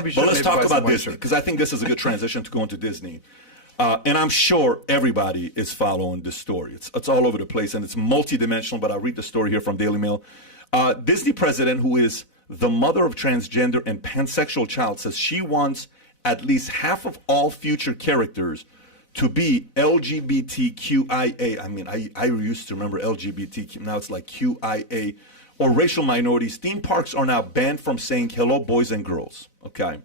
Bobby should But let's maybe talk buy some about white Disney, shirts. because I think this is a good transition to go into Disney. And I'm sure everybody is following this story. It's all over the place, and it's multidimensional, but I'll read the story here from Daily Mail. Disney president, who is the mother of transgender and pansexual child, says she wants at least half of all future characters to be LGBTQIA. I mean, I used to remember LGBTQ. Now it's like QIA, or racial minorities. Theme parks are now banned from saying hello, boys and girls. Okay.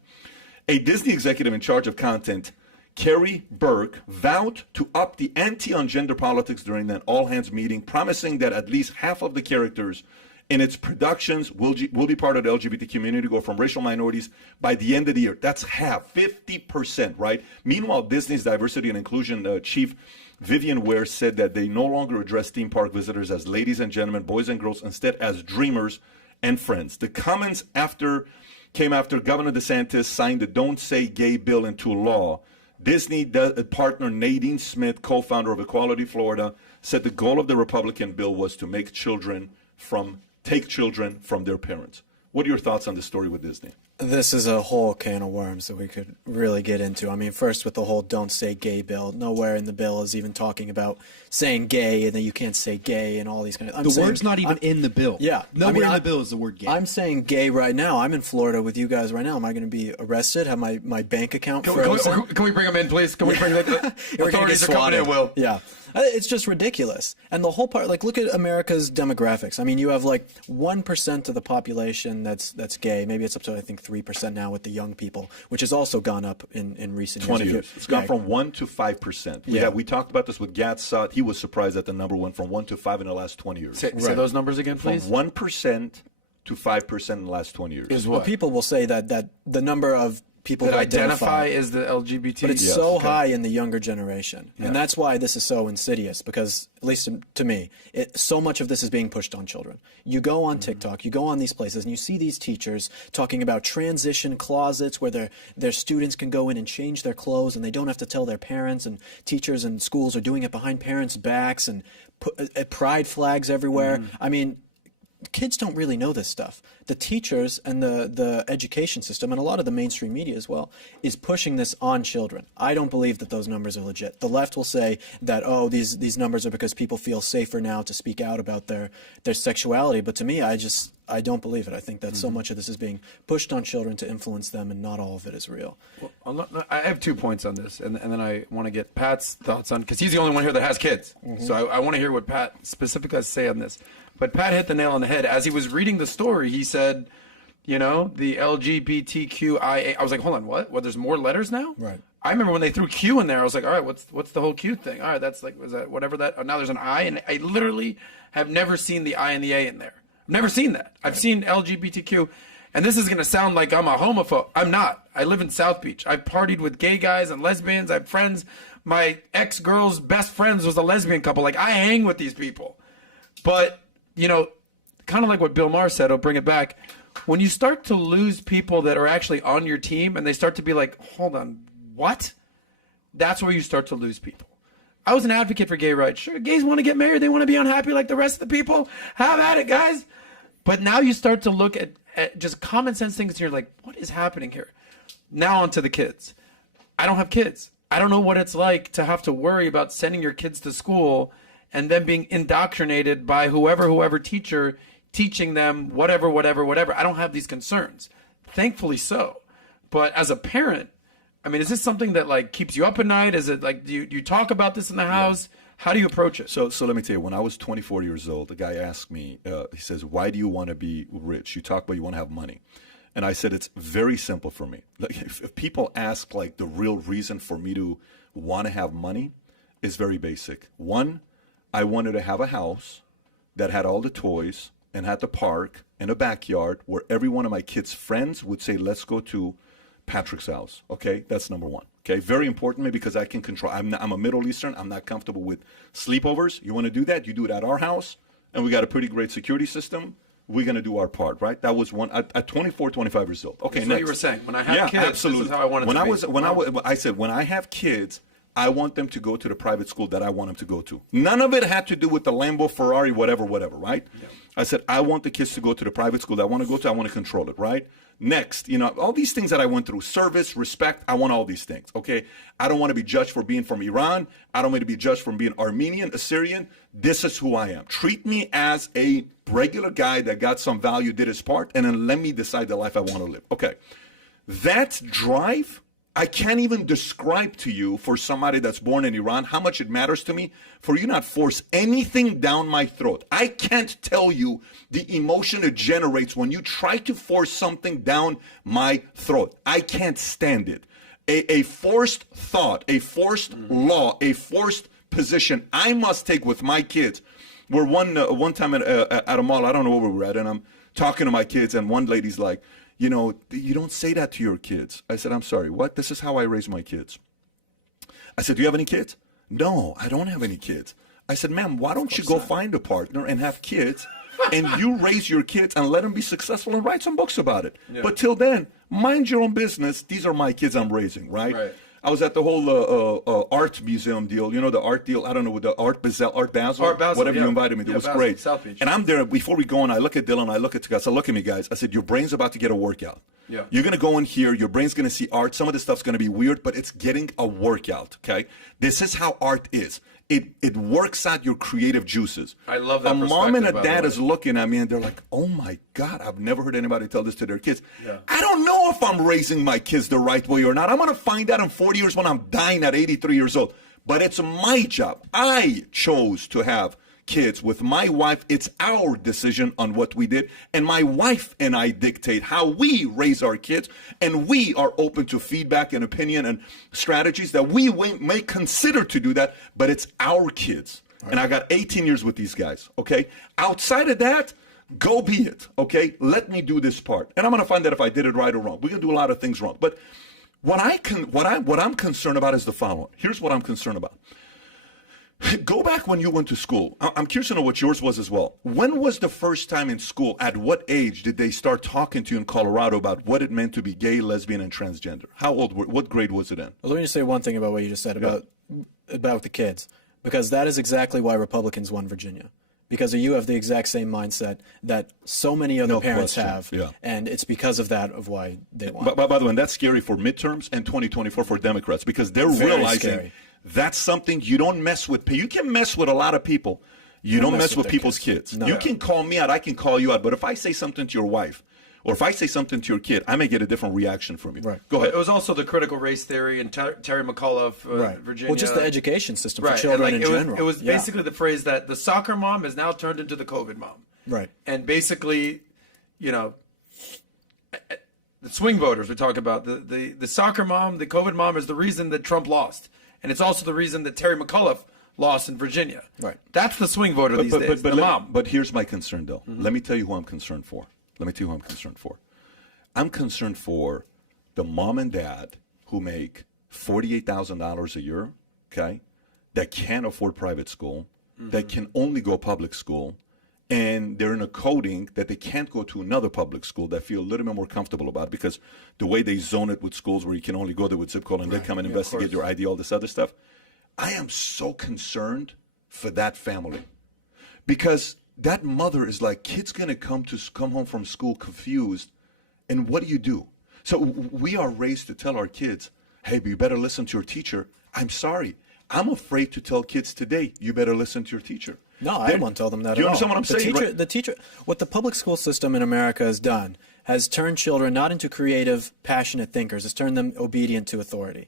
A Disney executive in charge of content, Carrie Burke, vowed to up the ante on gender politics during an all-hands meeting, promising that at least half of the characters in its productions will be part of the LGBT community, go from racial minorities by the end of the year. That's half, 50%, right? Meanwhile, Disney's diversity and inclusion chief Vivian Ware said that they no longer address theme park visitors as ladies and gentlemen, boys and girls, instead as dreamers and friends. The comments came after Governor DeSantis signed the Don't Say Gay bill into law. Disney partner Nadine Smith, co-founder of Equality Florida, said the goal of the Republican bill was to take children from their parents. What are your thoughts on the story with Disney? This is a whole can of worms that we could really get into. I mean, first with the whole Don't Say Gay bill. Nowhere in the bill is even talking about saying gay and that you can't say gay and all these kind of... The word's not even in the bill. Yeah. Nowhere in the bill is the word gay. I'm saying gay right now. I'm in Florida with you guys right now. Am I going to be arrested? Have my bank account frozen? Can we bring him in, please? Can we bring the authorities are coming in, Will? Yeah. It's just ridiculous. And the whole part, like, look at America's demographics. I mean, you have like 1% of the population that's gay. Maybe it's up to, I think, 3% now with the young people, which has also gone up in recent 20 years. It's gone from 1 to 5%. Yeah. We talked about this with Gad Saad. He was surprised that the number went from 1 to 5 in the last 20 years. Say those numbers again, please. From 1% to 5% in the last 20 years. Is Well, what? people will say that the number of people That that identify as the LGBT. but it's Yes, so okay. high in the younger generation. And that's why this is so insidious, because, at least to me, so much of this is being pushed on children. You go on TikTok, you go on these places, and you see these teachers talking about transition closets where their students can go in and change their clothes, and they don't have to tell their parents, and teachers and schools are doing it behind parents' backs, and put pride flags everywhere. I mean, kids don't really know this stuff. The teachers and the education system, and a lot of the mainstream media as well, is pushing this on children. I don't believe that those numbers are legit. The left will say that, oh, these numbers are because people feel safer now to speak out about their sexuality. But to me, I don't believe it. I think that so much of this is being pushed on children to influence them, and not all of it is real. Well, I have 2 points on this, and then I want to get Pat's thoughts on, because he's the only one here that has kids. So I want to hear what Pat specifically has to say on this. But Pat hit the nail on the head. As he was reading the story, he said, you know, the LGBTQIA. I was like, hold on, what? Well, there's more letters now? Right. I remember when they threw Q in there, I was like, all right, what's the whole Q thing? All right, that's like, was that whatever that? Oh, now there's an I, and I literally have never seen the I and the A in there. I've never seen that. I've seen LGBTQ, and this is going to sound like I'm a homophobe. I'm not. I live in South Beach. I've partied with gay guys and lesbians. I have friends. My ex-girl's best friends was a lesbian couple. Like, I hang with these people. But, you know, kind of like what Bill Maher said, I'll bring it back. When you start to lose people that are actually on your team and they start to be like, hold on, what? That's where you start to lose people. I was an advocate for gay rights. Sure, gays want to get married. They want to be unhappy like the rest of the people. Have at it, guys. But now you start to look at just common sense things and you're like, what is happening here? Now on to the kids. I don't have kids. I don't know what it's like to have to worry about sending your kids to school and then being indoctrinated by whoever teacher teaching them whatever. I don't have these concerns. Thankfully so. But as a parent, I mean, is this something that like keeps you up at night? Is it like, do you talk about this in the house? Yeah. How do you approach it? So let me tell you, when I was 24 years old, the guy asked me, he says, why do you want to be rich? You talk about you want to have money. And I said, it's very simple for me. Like, if people ask like the real reason for me to want to have money, is very basic. One, I wanted to have a house that had all the toys and had the park and a backyard where every one of my kids' friends would say, let's go to Patrick's house. Okay, that's number one. Okay, very important to me because I can control. I'm a Middle Eastern. I'm not comfortable with sleepovers. You want to do that? You do it at our house, and we got a pretty great security system. We're going to do our part, right? That was one at 24, 25 years old. Okay, that's next. what you were saying. When I have kids, absolutely. This is how I want it to be. I said, when I have kids, I want them to go to the private school that I want them to go to. None of it had to do with the Lambo, Ferrari, whatever, right? Yeah. I said, I want the kids to go to the private school that I want to go to. I want to control it, right? Next, all these things that I went through, service, respect, I want all these things, okay? I don't want to be judged for being from Iran. I don't want to be judged for being Armenian, Assyrian. This is who I am. Treat me as a regular guy that got some value, did his part, and then let me decide the life I want to live. Okay. That drive, I can't even describe to you for somebody that's born in Iran how much it matters to me for you not force anything down my throat. I can't tell you the emotion it generates when you try to force something down my throat. I can't stand it. A forced thought, a forced law, a forced position I must take with my kids. We're one time at a mall, I don't know where we were at, and I'm talking to my kids, and one lady's like, you don't say that to your kids. I said, I'm sorry, what? This is how I raise my kids. I said, do you have any kids? No, I don't have any kids. I said, ma'am, why don't you go find a partner and have kids, and you raise your kids and let them be successful and write some books about it. Yeah. But till then, mind your own business. These are my kids I'm raising, right? I was at the whole art museum deal, the art deal. I don't know, with the Art Basel, whatever you invited me to. It was great. South Beach. And I'm there, before we go in, I look at Dylan, I look at the guys, I said, look at me, guys. I said, your brain's about to get a workout. Yeah. You're going to go in here, your brain's going to see art. Some of this stuff's going to be weird, but it's getting a workout, okay? This is how art is. It works out your creative juices. I love that. A mom and a dad is looking at me and they're like, oh my God, I've never heard anybody tell this to their kids. Yeah. I don't know if I'm raising my kids the right way or not. I'm going to find out in 40 years when I'm dying at 83 years old. But it's my job. I chose to have kids with my wife. It's our decision on what we did. And my wife and I dictate how we raise our kids. And we are open to feedback and opinion and strategies that we may consider to do that. But it's our kids. Right. And I got 18 years with these guys. Okay. Outside of that, go be it. Okay. Let me do this part. And I'm going to find out if I did it right or wrong. We're going to do a lot of things wrong. But what I'm concerned about is the following. Here's what I'm concerned about. Go back when you went to school. I'm curious to know what yours was as well. When was the first time in school, at what age did they start talking to you in Colorado about what it meant to be gay, lesbian, and transgender? How old, what grade was it in? Well, let me just say one thing about what you just said about the kids, because that is exactly why Republicans won Virginia. Because you have the exact same mindset that so many other parents have, and it's because of that of why they won. By the way, and that's scary for midterms and 2024 for Democrats, because they're realizing that's something you don't mess with. You can mess with a lot of people. You don't mess with people's kids. No. You can call me out, I can call you out, but if I say something to your wife, or if I say something to your kid, I may get a different reaction from you. Right. Go ahead. It was also the critical race theory and Terry McAuliffe, Virginia. Well, just the education system for children in general. It was basically the phrase that the soccer mom is now turned into the COVID mom. Right. And basically, the swing voters we talk about, the soccer mom, the COVID mom is the reason that Trump lost. And it's also the reason that Terry McAuliffe lost in Virginia. Right. That's the swing voter these days, the mom. But here's my concern, though. Mm-hmm. Let me tell you who I'm concerned for. I'm concerned for the mom and dad who make $48,000 a year, okay, that can't afford private school, that can only go public school, and they're in a coding that they can't go to another public school that feel a little bit more comfortable about, because the way they zone it with schools where you can only go there with zip code and they come and investigate your ID, all this other stuff. I am so concerned for that family, because that mother is like, kid's going to come home from school confused, and what do you do? So we are raised to tell our kids, hey, you better listen to your teacher. I'm sorry. I'm afraid to tell kids today, you better listen to your teacher. No, I won't tell them that at all. Do you understand what I'm saying? The teacher, what the public school system in America has done has turned children not into creative, passionate thinkers. It's turned them obedient to authority.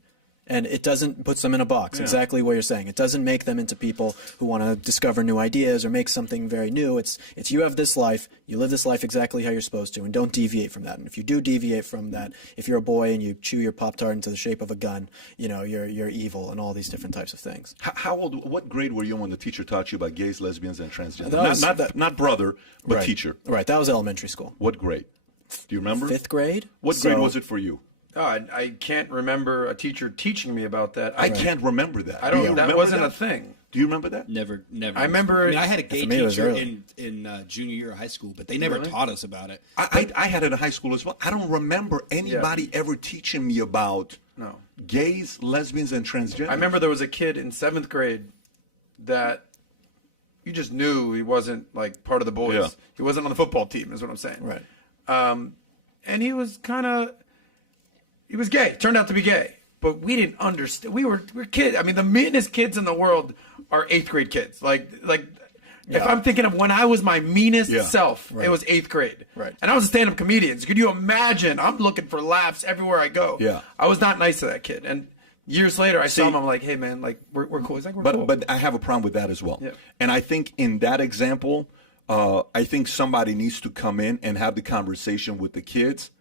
And it doesn't put them in a box, exactly what you're saying. It doesn't make them into people who want to discover new ideas or make something very new. It's you have this life, you live this life exactly how you're supposed to, and don't deviate from that. And if you do deviate from that, if you're a boy and you chew your Pop-Tart into the shape of a gun, you're evil and all these different types of things. How old, what grade were you when the teacher taught you about gays, lesbians, and transgender? Not brother, but teacher. Right, that was elementary school. What grade? Do you remember? 5th grade. What grade was it for you? Oh, I can't remember a teacher teaching me about that. I can't remember that. I don't. That wasn't a thing. Do you remember that? Never. I remember. I had a gay teacher in junior year of high school, but they never taught us about it. I had it in high school as well. I don't remember anybody ever teaching me about gays, lesbians, and transgender. I remember there was a kid in 7th grade that you just knew he wasn't like part of the boys. Yeah. He wasn't on the football team, is what I'm saying. Right. And he was gay. Turned out to be gay, but we didn't understand. We're kids. I mean, the meanest kids in the world are 8th grade kids. Like. If I'm thinking of when I was my meanest self, it was 8th grade. Right. And I was a stand-up comedian. So could you imagine? I'm looking for laughs everywhere I go. Yeah. I was not nice to that kid. And years later, I saw him. I'm like, hey, man, like, we're cool. He's like, we're cool. But I have a problem with that as well. Yeah. And I think in that example, I think somebody needs to come in and have the conversation with the kids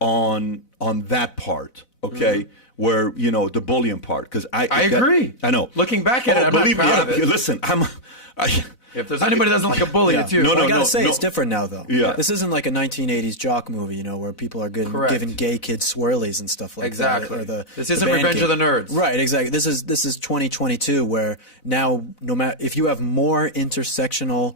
on that part, okay? Where, the bullying part. Because I agree. I know. Looking back at it, I'm not believe proud me, of it. Listen, If there's anybody that doesn't like a bully, it's you. No, I gotta say, it's different now, though. Yeah. This isn't like a 1980s jock movie, where people are good Correct. giving gay kids swirlies and stuff like Exactly. that. This isn't Revenge of the Nerds. Right, exactly. This is 2022, where now, no matter if you have more intersectional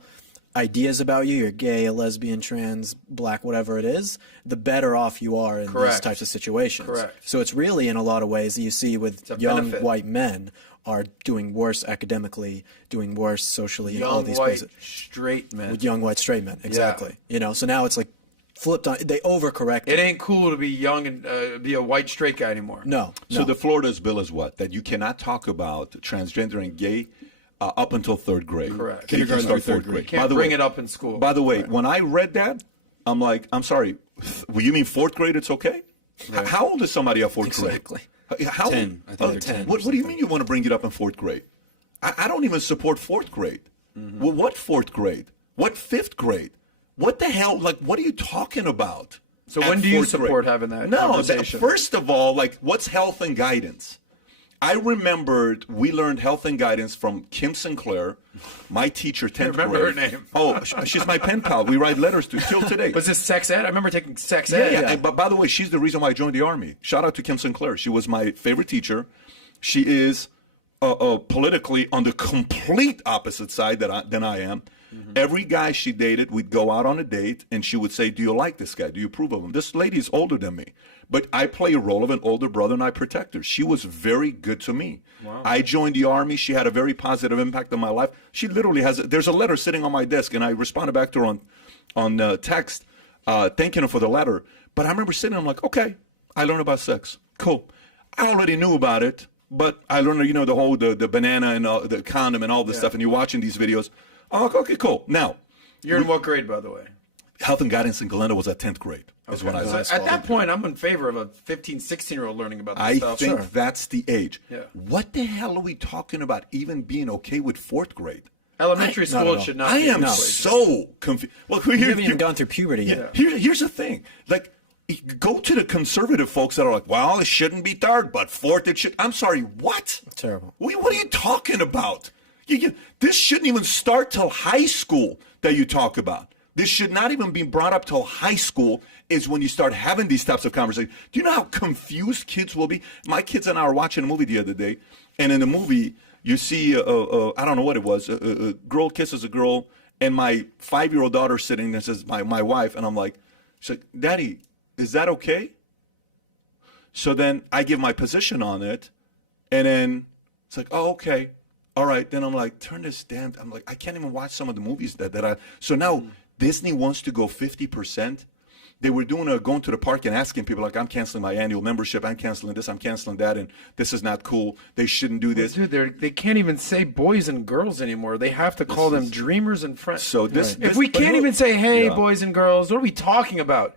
ideas about you, you're gay, a lesbian, trans, black, whatever it is, the better off you are in these Correct. types of situations. Correct. So it's really, in a lot of ways, that you see with young benefit. white men are doing worse academically, doing worse socially, all Young these white places. straight men. With young white straight men, exactly. So now it's like flipped on. They overcorrect. It ain't cool to be young and be a white straight guy anymore. No. So the Florida's bill is what? That you cannot talk about transgender and gay up until 3rd grade. Correct. Kindergarten Start through 3rd 4th grade. Can't bring it up in school. By the way, when I read that, I'm like, I'm sorry. Well, you mean 4th grade? It's okay. How old is somebody at 4th Exactly. grade? How 10. I think they're 10. What do you mean you want to bring it up in 4th grade? I don't even support 4th grade. Well, what 4th grade? What 5th grade? What the hell? Like, what are you talking about? So at when do you 4th support grade? having that No, conversation? first of all, like, what's health and guidance? I remembered we learned health and guidance from Kim Sinclair, my teacher, 10th grade. remember her name. Oh, she's my pen pal. We write letters to till today. Was this sex ed? I remember taking sex ed. Yeah. But by the way, she's the reason why I joined the Army. Shout out to Kim Sinclair. She was my favorite teacher. She is politically on the complete opposite side than I am. Every guy she dated, we'd go out on a date, and she would say, do you like this guy? Do you approve of him? This lady is older than me. But I play a role of an older brother, and I protect her. She was very good to me. Wow. I joined the Army. She had a very positive impact on my life. She literally there's a letter sitting on my desk, and I responded back to her on text, thanking her for the letter. But I remember sitting, I'm like, okay, I learned about sex. Cool. I already knew about it, but I learned, the whole, the banana and the condom and all this stuff, and you're watching these videos. I'm like, okay, cool. Now. You're in what grade, by the way? Health and guidance in Glenda was at 10th grade. Is when I was At that point, I'm in favor of a 15, 16-year-old learning about this I stuff. think that's the age. Yeah. What the hell are we talking about even being okay with 4th grade? Elementary not school at all. should not I be am in so confused. Well, You haven't even gone through puberty yet. Here's the thing. Like, go to the conservative folks that are like, well, it shouldn't be 3rd, but 4th it should. I'm sorry, what? Terrible. What are you talking about? This shouldn't even start till high school that you talk about. This should not even be brought up till high school is when you start having these types of conversations. Do you know how confused kids will be? My kids and I were watching a movie the other day, and in the movie, you see, I don't know what it was, a girl kisses a girl, and my 5-year-old daughter sitting there says, my wife, and I'm like, she's like, Daddy, is that okay? So then I give my position on it, and then it's like, oh, okay. All right. Then I'm like, turn this damn, I'm like, I can't even watch some of the movies that I, so now Disney wants to go 50%. They were going to the park and asking people like, I'm canceling my annual membership. I'm canceling this. I'm canceling that. And this is not cool. They shouldn't do this. Dude, they can't even say boys and girls anymore. They have to call them dreamers and friends. So this, If we can't even say, hey, Yeah. boys and girls, what are we talking about?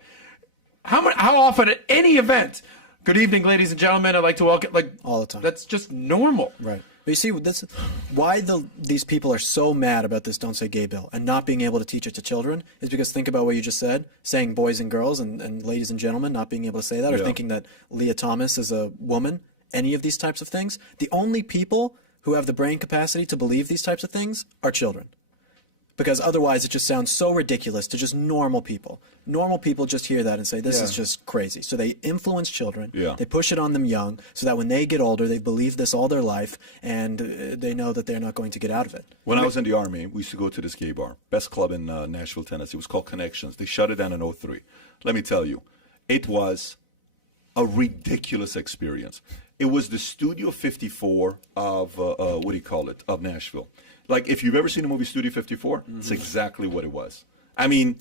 How often at any event, good evening, ladies and gentlemen, I'd like to welcome, like, All the time. That's just normal. Right. But you see, this why these people are so mad about this "Don't Say Gay" bill and not being able to teach it to children is because think about what you just said, saying boys and girls and ladies and gentlemen, not being able to say that, or Yeah. thinking that Leah Thomas is a woman, any of these types of things. The only people who have the brain capacity to believe these types of things are children. Because otherwise it just sounds so ridiculous to just normal people. Normal people just hear that and say, this is just crazy. So they influence children. Yeah. They push it on them young so that when they get older, they believe this all their life and they know that they're not going to get out of it. When I was in the Army, we used to go to this gay bar, best club in Nashville, Tennessee. It was called Connections. They shut it down in 2003. Let me tell you, it was a ridiculous experience. It was the Studio 54 of, of Nashville. Like, if you've ever seen the movie Studio 54, it's exactly what it was. I mean,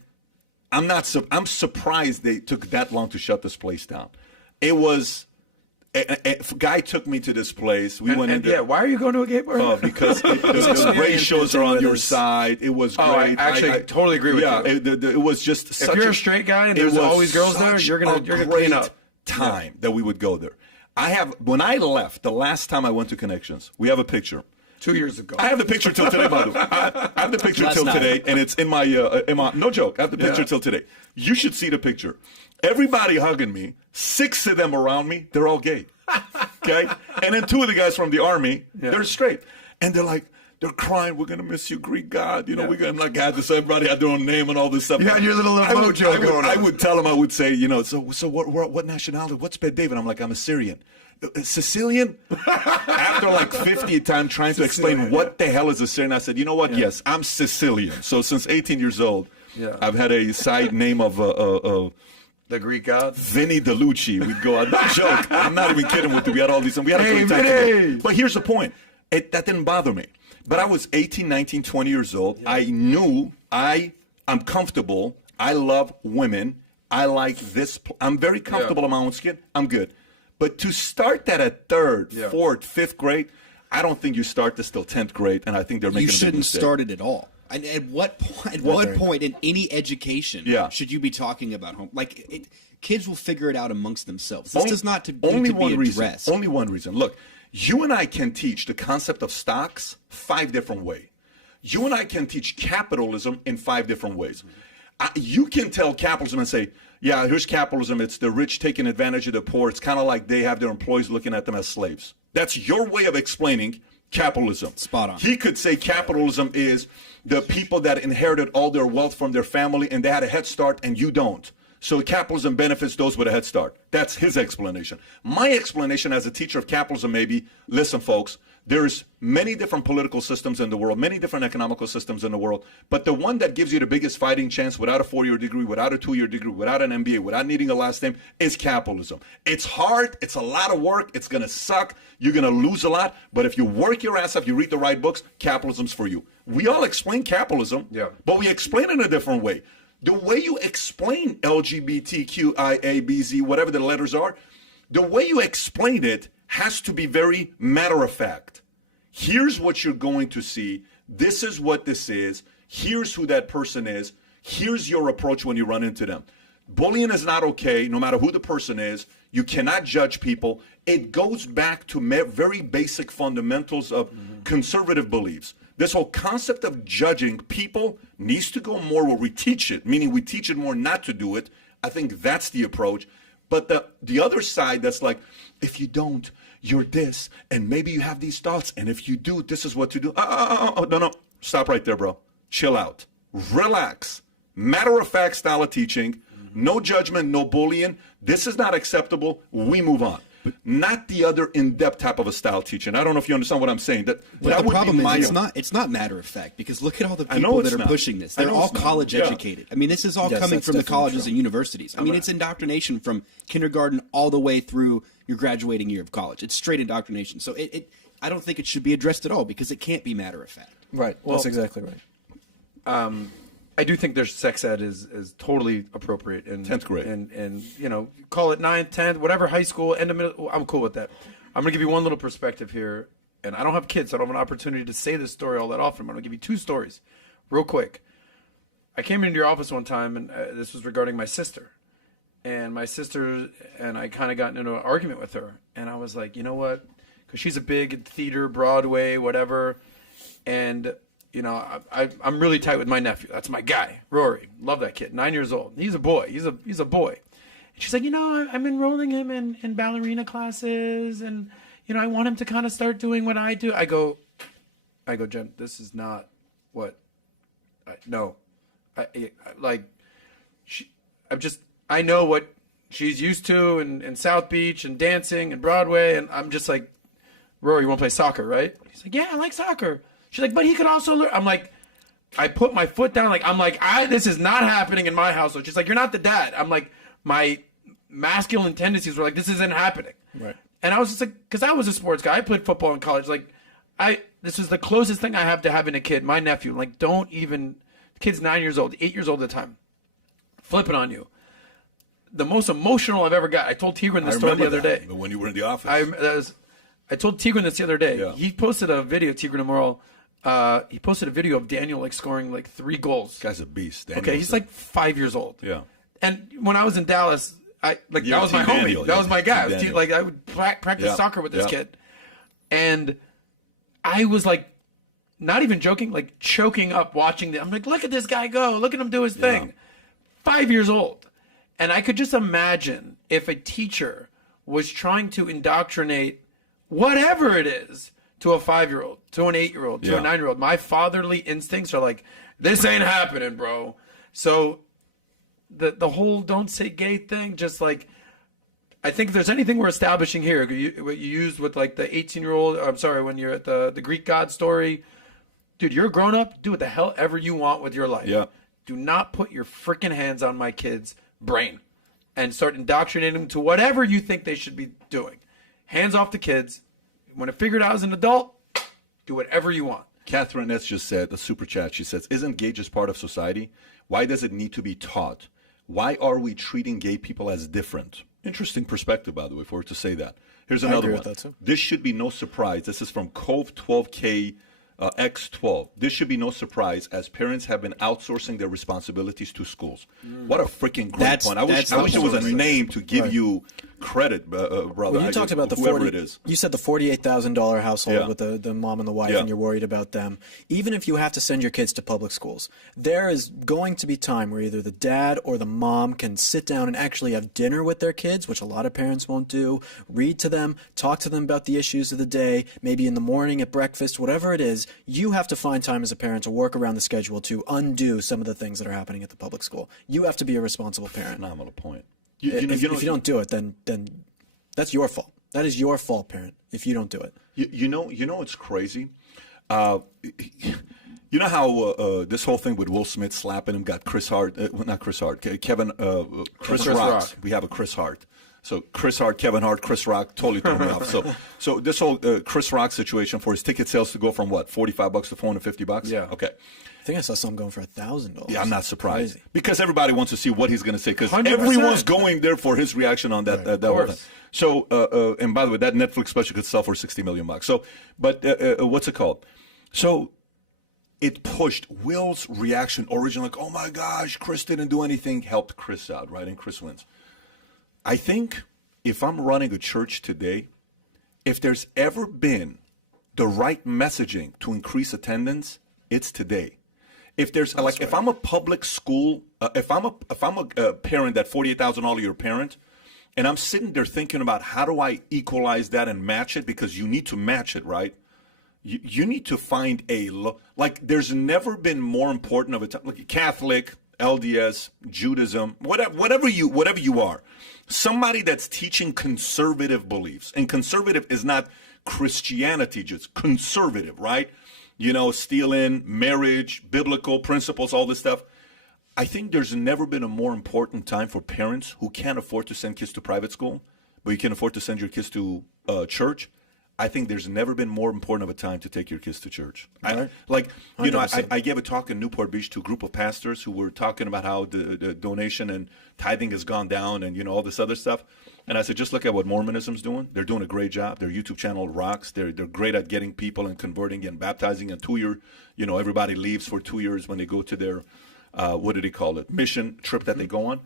I'm surprised they took that long to shut this place down. It was, a guy took me to this place. We went in there. Yeah, why are you going to a gay bar? Oh, because the ratios are on your side. It was great. I totally agree with you. It was just if you're a straight guy and there's always girls there, you're gonna clean up. Time that we would go there. When I left the last time I went to Connections, we have a picture. 2 years ago. I have the picture till today, by the way. I have the picture till today, and it's in my, no joke, I have the picture till today. You should see the picture. Everybody hugging me, 6 of them around me, they're all gay. Okay? And then 2 of the guys from the army, they're straight. And they're like, they're crying, we're going to miss you, Greek God. You know, we're going to, like, had this, everybody had their own name and all this stuff. You had your little mojo going on. I would tell them, I would say, you know, so what nationality? What's Bet David? I'm like, I'm a Syrian. Sicilian? After like 50 times trying to explain what the hell is a Syrian, I said, you know what? Yes, I'm Sicilian. So since 18 years old, I've had a side name of the Greek God? Vinny DeLucci. We'd go out. No joke. I'm not even kidding with you. We had all these. We had a great time together. But here's the point. That didn't bother me. But I was 18, 19, 20 years old. I knew I'm comfortable. I love women. I like this. I'm very comfortable in my own skin. I'm good. But to start that at 3rd, 4th, 5th grade, I don't think you start this till 10th grade, and I think they're making a big mistake. You shouldn't start it at all. And at what point in any education should you be talking about home? Like, kids will figure it out amongst themselves. This does not need to be addressed. Only one reason. Look, you and I can teach the concept of stocks 5 different ways. You and I can teach capitalism in 5 different ways. You can tell capitalism and say, yeah, here's capitalism. It's the rich taking advantage of the poor. It's kind of like they have their employees looking at them as slaves. That's your way of explaining capitalism. Spot on. He could say capitalism is the people that inherited all their wealth from their family and they had a head start and you don't. So capitalism benefits those with a head start. That's his explanation. My explanation as a teacher of capitalism may be, listen, folks, there's many different political systems in the world, many different economical systems in the world, but the one that gives you the biggest fighting chance without a 4-year degree, without a 2-year degree, without an MBA, without needing a last name is capitalism. It's hard. It's a lot of work. It's going to suck. You're going to lose a lot. But if you work your ass off, you read the right books, capitalism's for you. We all explain capitalism, but we explain it in a different way. The way you explain LGBTQIA, BZ, whatever the letters are, the way you explain it has to be very matter of fact. Here's what you're going to see. This is what this is. Here's who that person is. Here's your approach when you run into them. Bullying is not okay, no matter who the person is. You cannot judge people. It goes back to very basic fundamentals of conservative beliefs. This whole concept of judging people needs to go more where we teach it, meaning we teach it more not to do it. I think that's the approach. But the other side that's like, if you don't, you're this, and maybe you have these thoughts, and if you do, this is what to do. No, stop right there, bro. Chill out. Relax. Matter-of-fact style of teaching. No judgment, no bullying. This is not acceptable. We move on. Not the other in-depth type of a style teaching. I don't know if you understand what I'm saying. That the would problem be my is it's not matter of fact, because look at all the people that are pushing this. They're all college educated. I mean, this is all coming from the colleges and universities. I mean, it's indoctrination from kindergarten all the way through your graduating year of college. It's straight indoctrination. So I don't think it should be addressed at all, because it can't be matter of fact. Right. Well, that's exactly right. I do think their sex ed is totally appropriate in 10th grade, and you know, call it 9th, 10th, whatever, high school, end of middle. I'm cool with that. I'm gonna give you one little perspective here, and I don't have kids, so I don't have an opportunity to say this story all that often. I'm gonna give you 2 stories, real quick. I came into your office one time, and this was regarding my sister, and my sister and I kind of got into an argument with her, and I was like, you know what? Because she's a big theater, Broadway, whatever, and you know, I'm really tight with my nephew. That's my guy, Rory. Love that kid. 9 years old. He's a boy. He's a boy. And she's like, you know, I'm enrolling him in ballerina classes, and you know, I want him to kind of start doing what I do. I go, Jen, this is not what. I know what she's used to in South Beach and dancing and Broadway, and I'm just like, Rory, you want to play soccer, right? He's like, yeah, I like soccer. She's like, but he could also learn. I'm like, I put my foot down. This is not happening in my household. She's like, you're not the dad. I'm like, my masculine tendencies were like, this isn't happening. Right. And I was just like, because I was a sports guy. I played football in college. Like, this is the closest thing I have to having a kid. My nephew, like, don't even. The kid's 9 years old, 8 years old at the time, flipping on you. The most emotional I've ever got. I told Tigran this story the other day. When you were in the office. I told Tigran this the other day. Yeah. He posted a video, Tigran Amoral. He posted a video of Daniel like scoring like 3 goals. This guy's a beast. Okay, he's like 5 years old. Yeah. And when I was in Dallas, that was my Daniel, homie. That was my guy. I would practice Yeah. soccer with this Yeah. kid. And I was like, not even joking, like choking up watching I'm like, look at this guy go. Look at him do his thing. 5 years old. And I could just imagine if a teacher was trying to indoctrinate whatever it is to a 5-year-old, to an 8-year-old, to a 9-year-old. My fatherly instincts are like, this ain't happening, bro. So the whole don't say gay thing, just like, I think if there's anything we're establishing here, what you used with like the 18-year-old, I'm sorry, when you're at the Greek god story, dude, you're a grown up, do what the hell ever you want with your life. Yeah. Do not put your freaking hands on my kid's brain and start indoctrinating them to whatever you think they should be doing. Hands off the kids. When I figured out as an adult, do whatever you want. Catherine S. just said, a super chat, she says, isn't gay just part of society? Why does it need to be taught? Why are we treating gay people as different? Interesting perspective, by the way, for her to say that. Here's another agree one. with that, too. This should be no surprise. This is from Cove 12K X12. This should be no surprise as parents have been outsourcing their responsibilities to schools. What a freaking great point. I wish there was a name to give you credit, brother. Well, you talked about whoever it is. You said the $48,000 household Yeah. with the mom and the wife, Yeah. and you're worried about them. Even if you have to send your kids to public schools, there is going to be time where either the dad or the mom can sit down and actually have dinner with their kids, which a lot of parents won't do, read to them, talk to them about the issues of the day, maybe in the morning at breakfast, whatever it is. You have to find time as a parent to work around the schedule to undo some of the things that are happening at the public school. You have to be a responsible parent. Phenomenal point. If you don't do it, then that's your fault. That is your fault, parent, if you don't do it. You know, it's crazy. You know how this whole thing with Will Smith slapping him got Chris Hart, not Chris Hart, Chris Rock. We have a Chris Hart. So Chris Hart, Kevin Hart, Chris Rock totally threw me off. So this whole Chris Rock situation for his ticket sales to go from what, $45 to $450? Yeah. Okay. I think I saw some going for $1,000. Yeah, I'm not surprised. Crazy. Because everybody wants to see what he's going to say. Because 100%. everyone's going there for his reaction on that. That whole thing. So, and by the way, that Netflix special could sell for $60 million. So, but what's it called? So, it pushed Will's reaction originally, like, oh my gosh, Chris didn't do anything, helped Chris out, right? And Chris wins. I think if I'm running a church today, if there's ever been the right messaging to increase attendance, it's today. If there's if I'm a public school, if I'm a parent, that $48,000 parent, and I'm sitting there thinking about how do I equalize that and match it, because you need to match it, right? You need to find there's never been more important of a time, like Catholic, LDS, Judaism, whatever you are, somebody that's teaching conservative beliefs, and conservative is not Christianity, just conservative, right? You know, stealing, marriage, biblical principles, all this stuff. I think there's never been a more important time for parents who can't afford to send kids to private school, but you can afford to send your kids to church. I think there's never been more important of a time to take your kids to church. I gave a talk in Newport Beach to a group of pastors who were talking about how the donation and tithing has gone down and, all this other stuff. And I said, just look at what Mormonism's doing. They're doing a great job. Their YouTube channel rocks. They're great at getting people and converting and baptizing. And 2 year, everybody leaves for 2 years when they go to their, what do they call it, mission trip that they go on.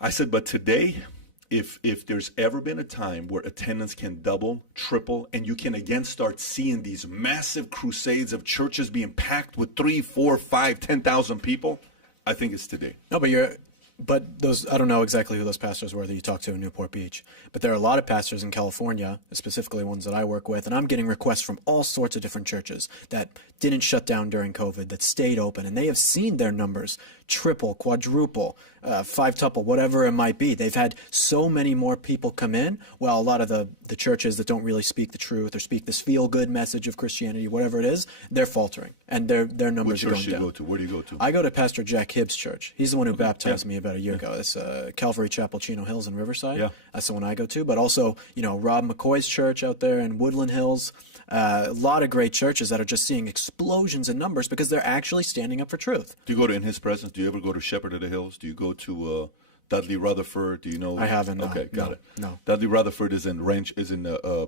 I said, but today, if there's ever been a time where attendance can double, triple, and you can again start seeing these massive crusades of churches being packed with 3, 4, 5, 10,000 people, I think it's today. No, but those, I don't know exactly who those pastors were that you talked to in Newport Beach, but there are a lot of pastors in California, specifically ones that I work with, and I'm getting requests from all sorts of different churches that didn't shut down during COVID, that stayed open, and they have seen their numbers triple, quadruple, five-tuple, whatever it might be. They've had so many more people come in. Well, a lot of the churches that don't really speak the truth or speak this feel-good message of Christianity, whatever it is, they're faltering, and their numbers are going down. What church do you go to? Where do you go to? I go to Pastor Jack Hibbs' church. He's the one who baptized me about a year ago. It's Calvary Chapel, Chino Hills in Riverside. Yeah. That's the one I go to. But also, Rob McCoy's church out there in Woodland Hills. A lot of great churches that are just seeing explosions in numbers because they're actually standing up for truth. Do you go to In His Presence? Do you ever go to Shepherd of the Hills? Do you go to Dudley Rutherford? Do you know? I haven't. Okay, got it. No. Dudley Rutherford is in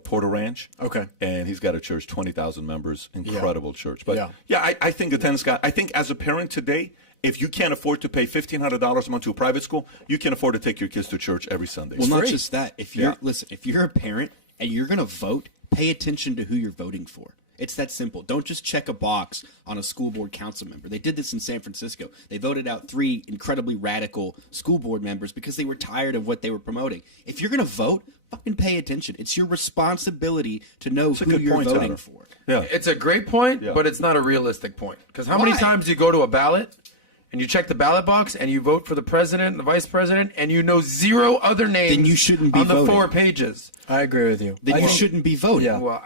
Porter Ranch. Okay. And he's got a church, 20,000 members, incredible church. But yeah, I think attendance I think as a parent today, if you can't afford to pay $1,500 a month to a private school, you can afford to take your kids to church every Sunday. Well, not just that. If you're if you're a parent and you're going to vote, pay attention to who you're voting for. It's that simple. Don't just check a box on a school board council member. They did this in San Francisco. They voted out 3 incredibly radical school board members because they were tired of what they were promoting. If you're going to vote, fucking pay attention. It's your responsibility to know who you're voting for. Yeah. It's a great point, but it's not a realistic point. Because how many times do you go to a ballot and you check the ballot box and you vote for the president and the vice president and you know 0 other names Then you shouldn't be on the voting. 4 pages? I agree with you. Then you shouldn't be voting. Yeah. Well,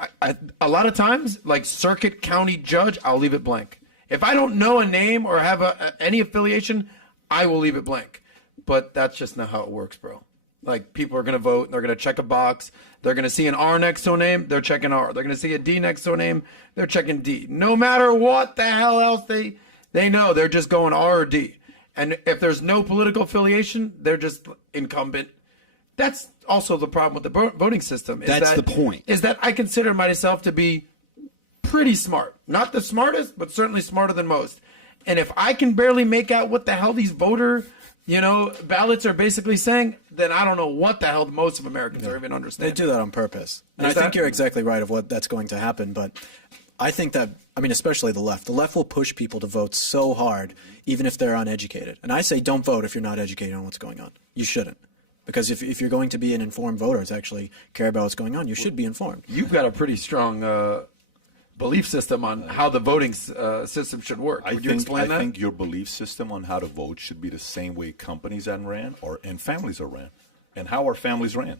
a lot of times, like circuit county judge, I'll leave it blank. If I don't know a name or have any affiliation, I will leave it blank. But that's just not how it works, bro. Like, people are going to vote, they're going to check a box, they're going to see an R next to a name, they're checking R. They're going to see a D next to a name, they're checking D. No matter what the hell else they know, they're just going R or D. And if there's no political affiliation, they're just incumbent. That's also the problem with the voting system. That's the point. Is that I consider myself to be pretty smart. Not the smartest, but certainly smarter than most. And if I can barely make out what the hell these voter, ballots are basically saying, then I don't know what the hell most of Americans are even understanding. They do that on purpose. And I think you're exactly right of what that's going to happen. But I think that, especially the left will push people to vote so hard, even if they're uneducated. And I say don't vote if you're not educated on what's going on. You shouldn't. Because if you're going to be an informed voter to actually care about what's going on, you should be informed. You've got a pretty strong belief system on how the voting system should work. Would you explain that? I think your belief system on how to vote should be the same way companies are ran and families are ran. And how are families ran?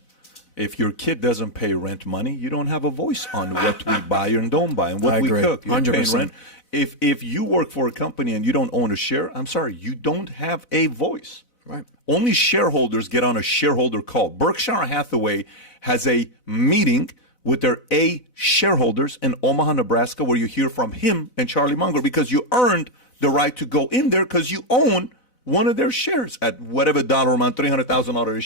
If your kid doesn't pay rent money, you don't have a voice on what we buy and don't buy and what we cook. You're paying rent. If you work for a company and you don't own a share, I'm sorry, you don't have a voice. Right. Only shareholders get on a shareholder call. Berkshire Hathaway has a meeting with their A shareholders in Omaha, Nebraska, where you hear from him and Charlie Munger because you earned the right to go in there because you own one of their shares at whatever dollar amount, $300,000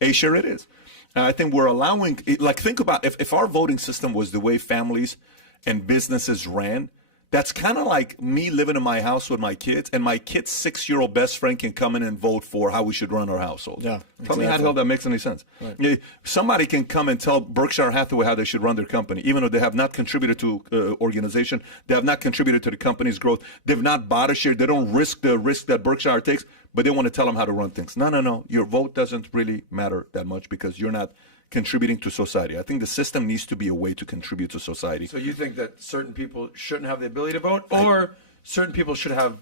a share it is. And I think we're allowing, think about if our voting system was the way families and businesses ran, that's kind of like me living in my house with my kids, and my kid's 6-year-old best friend can come in and vote for how we should run our household. Yeah, Tell me how the hell that makes any sense. Right. Somebody can come and tell Berkshire Hathaway how they should run their company, even though they have not contributed to organization, they have not contributed to the company's growth, they've not bought a share, they don't risk the risk that Berkshire takes, but they want to tell them how to run things. No. Your vote doesn't really matter that much because you're not contributing to society. I think the system needs to be a way to contribute to society. So you think that certain people shouldn't have the ability to vote, or certain people should have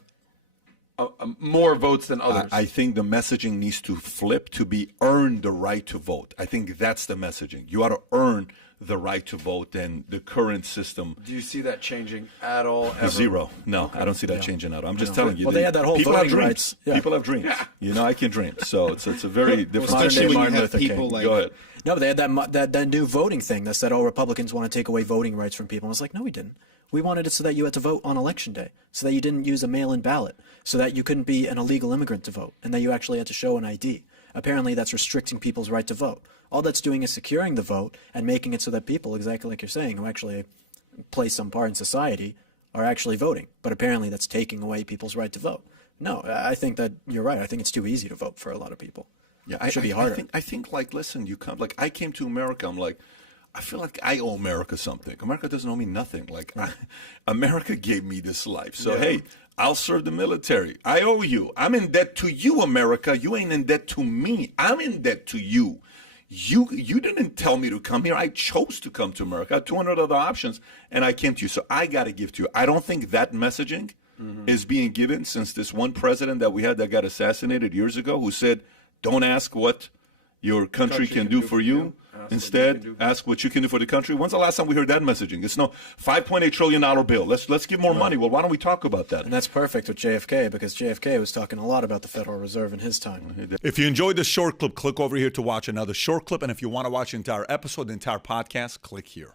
more votes than others? I think the messaging needs to flip to be earn the right to vote. I think that's the messaging. You ought to earn the right to vote than the current system. Do you see that changing at all? Ever? Zero. No, okay. I don't see that changing at all. I'm just telling you. Well, they had that whole people voting have dreams. rights. Yeah. People have dreams. I can dream. So it's a very different especially situation. when you have people like. Go ahead. No, but they had that new voting thing that said, Republicans want to take away voting rights from people. And I was like, no, we didn't. We wanted it so that you had to vote on Election Day, so that you didn't use a mail-in ballot, so that you couldn't be an illegal immigrant to vote, and that you actually had to show an ID. Apparently, that's restricting people's right to vote. All that's doing is securing the vote and making it so that people, exactly like you're saying, who actually play some part in society, are actually voting. But apparently, that's taking away people's right to vote. No, I think that you're right. I think it's too easy to vote for a lot of people. Yeah, it should be harder. I think listen, you come, I came to America, I'm like, I feel like I owe America something. America doesn't owe me nothing. America gave me this life. So, hey, I'll serve the military. I owe you. I'm in debt to you, America. You ain't in debt to me. I'm in debt to you. You didn't tell me to come here. I chose to come to America. I had 200 other options, and I came to you. So I got to give to you. I don't think that messaging is being given since this one president that we had that got assassinated years ago, who said, don't ask what your country can do for you. Instead, ask what you can do for the country. When's the last time we heard that messaging? It's no $5.8 trillion bill. Let's give more money. Well, why don't we talk about that? And that's perfect with JFK, because JFK was talking a lot about the Federal Reserve in his time. If you enjoyed this short clip, click over here to watch another short clip. And if you want to watch the entire episode, the entire podcast, click here.